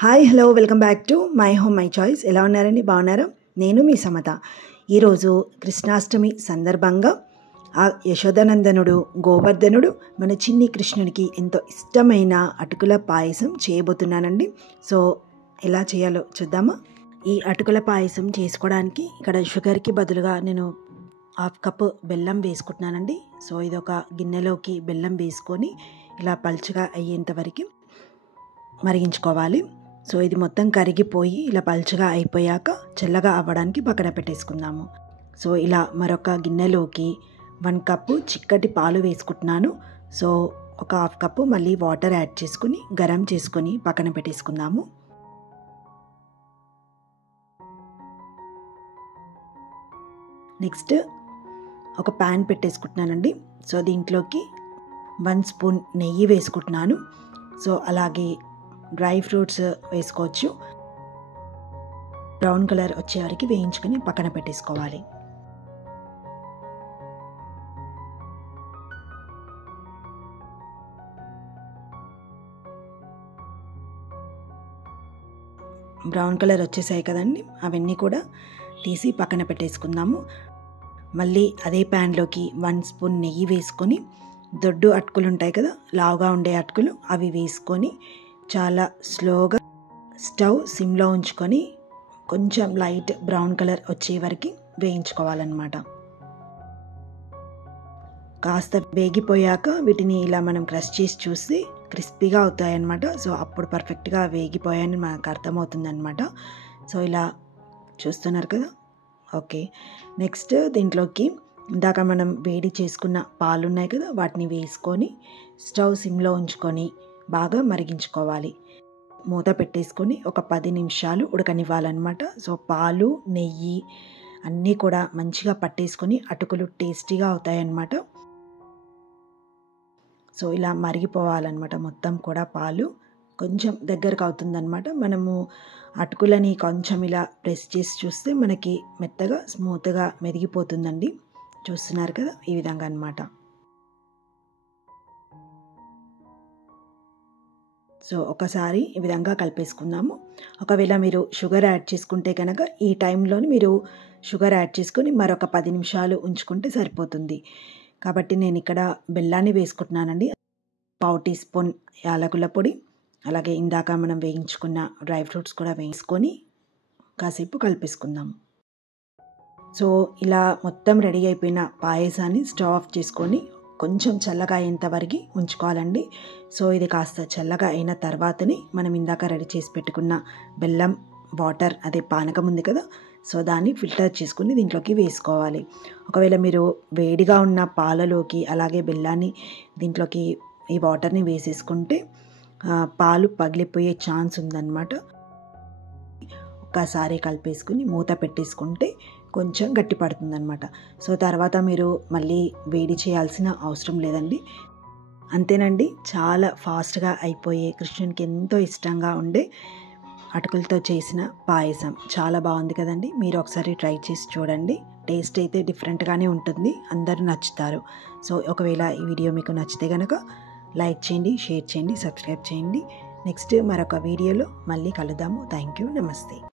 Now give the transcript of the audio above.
Hi hello welcome back to my home my choice. ఎలా ఉన్నారండి? బాగున్నారా? నేను మీ సమత. ఈరోజు కృష్ణాష్టమి సందర్భంగా ఆ యశోదానందనుడు గోవర్ధనుడు మన చిన్ని కృష్ణుడికి ఎంతో ఇష్టమైన అటుకుల పాయసం చేయబోతున్నానండి. సో ఎలా చేయాలో చూద్దామా? ఈ అటుకుల పాయసం చేసుకోవడానికి ఇక్కడ షుగర్కి బదులుగా నేను 1/2 కప్పు బెల్లం వేసుకుంటున్నానండి. సో ఇది ఒక గిన్నెలోకి బెల్లం వేసుకొని ఇలా పలుచగా అయ్యేంత వరకు మరిగించుకోవాలి. సో ఇది మొత్తం కరిగిపోయి ఇలా పలుచగా అయిపోయాక చల్లగా అవ్వడానికి పక్కన పెట్టేసుకుందాము. సో ఇలా మరొక గిన్నెలోకి 1 కప్పు చిక్కటి పాలు వేసుకుంటున్నాను. సో ఒక 1/2 కప్పు మళ్ళీ వాటర్ యాడ్ చేసుకుని గరం చేసుకొని పక్కన పెట్టేసుకుందాము. నెక్స్ట్ ఒక ప్యాన్ పెట్టేసుకుంటున్నానండి. సో దీంట్లోకి 1 స్పూన్ నెయ్యి వేసుకుంటున్నాను. సో అలాగే డ్రై ఫ్రూట్స్ వేసుకోవచ్చు. బ్రౌన్ కలర్ వచ్చే వరకు వేయించుకొని పక్కన పెట్టేసుకోవాలి. బ్రౌన్ కలర్ వచ్చేసాయి కదండి, అవన్నీ కూడా తీసి పక్కన పెట్టేసుకుందాము. మళ్ళీ అదే ప్యాన్లోకి 1 స్పూన్ నెయ్యి వేసుకొని దొడ్డు అటుకులు ఉంటాయి కదా, లావుగా ఉండే అటుకులు, అవి వేసుకొని చాలా స్లోగా స్టవ్ సిమ్లో ఉంచుకొని కొంచెం లైట్ బ్రౌన్ కలర్ వచ్చే వరకు వేయించుకోవాలన్నమాట. కాస్త వేగిపోయాక వీటిని ఇలా మనం క్రష్ చేసి చూస్తే క్రిస్పీగా అవుతాయన్నమాట. సో అప్పుడు పర్ఫెక్ట్గా వేగిపోయాయని మనకు అర్థమవుతుందన్నమాట. సో ఇలా చూస్తున్నారు కదా. ఓకే, నెక్స్ట్ దీంట్లోకి ఇందాక మనం వేడి చేసుకున్న పాలు ఉన్నాయి కదా, వాటిని వేసుకొని స్టవ్ సిమ్లో ఉంచుకొని బాగా మరిగించుకోవాలి. మూత పెట్టేసుకొని ఒక 10 నిమిషాలు ఉడకనివ్వాలన్నమాట. సో పాలు నెయ్యి అన్నీ కూడా మంచిగా పట్టేసుకొని అటుకులు టేస్టీగా అవుతాయన్నమాట. సో ఇలా మరిగిపోవాలన్నమాట. మొత్తం కూడా పాలు కొంచెం దగ్గరకు అవుతుందన్నమాట. మనము అటుకులని కొంచెం ఇలా ప్రెస్ చేసి చూస్తే మనకి మెత్తగా స్మూత్గా మెరిగిపోతుందండి. చూస్తున్నారు కదా, ఈ విధంగా అన్నమాట. సో ఒకసారి ఈ విధంగా కలిపేసుకుందాము. ఒకవేళ మీరు షుగర్ యాడ్ చేసుకుంటే కనుక ఈ టైంలోని మీరు షుగర్ యాడ్ చేసుకొని మరొక 10 నిమిషాలు ఉంచుకుంటే సరిపోతుంది. కాబట్టి నేను ఇక్కడ బెల్లాన్ని వేసుకుంటున్నానండి. 1/4 టీ స్పూన్ యాలకుల పొడి, అలాగే ఇందాక మనం వేయించుకున్న డ్రై ఫ్రూట్స్ కూడా వేసుకొని కాసేపు కలిపేసుకుందాము. సో ఇలా మొత్తం రెడీ అయిపోయిన పాయసాన్ని స్టవ్ ఆఫ్ చేసుకొని కొంచెం చల్లగా అయ్యేంత వరకు ఉంచుకోవాలండి. సో ఇది కాస్త చల్లగా అయిన తర్వాతనే మనం ఇందాక రెడీ చేసి పెట్టుకున్న బెల్లం వాటర్, అదే పానకం ఉంది కదా, సో దాన్ని ఫిల్టర్ చేసుకుని దీంట్లోకి వేసుకోవాలి. ఒకవేళ మీరు వేడిగా ఉన్న పాలలోకి అలాగే బెల్లాన్ని దీంట్లోకి ఈ వాటర్ని వేసేసుకుంటే పాలు పగిలిపోయే ఛాన్స్ ఉందన్నమాట. ఒక్కసారి కలిపేసుకుని మూత పెట్టేసుకుంటే కొంచెం గట్టి పడుతుందన్నమాట. సో తర్వాత మీరు మళ్ళీ వేడి చేయాల్సిన అవసరం లేదండి. అంతేనండి, చాలా ఫాస్ట్గా అయిపోయే కృష్ణునికి ఎంతో ఇష్టంగా ఉండే అటుకులతో చేసిన పాయసం చాలా బాగుంది కదండి. మీరు ఒకసారి ట్రై చేసి చూడండి. టేస్ట్ అయితే డిఫరెంట్గానే ఉంటుంది, అందరూ నచ్చుతారు. సో ఒకవేళ ఈ వీడియో మీకు నచ్చితే కనుక లైక్ చేయండి, షేర్ చేయండి, సబ్స్క్రైబ్ చేయండి. నెక్స్ట్ మరొక వీడియోలో మళ్ళీ కలుద్దాము. థ్యాంక్ యూ, నమస్తే.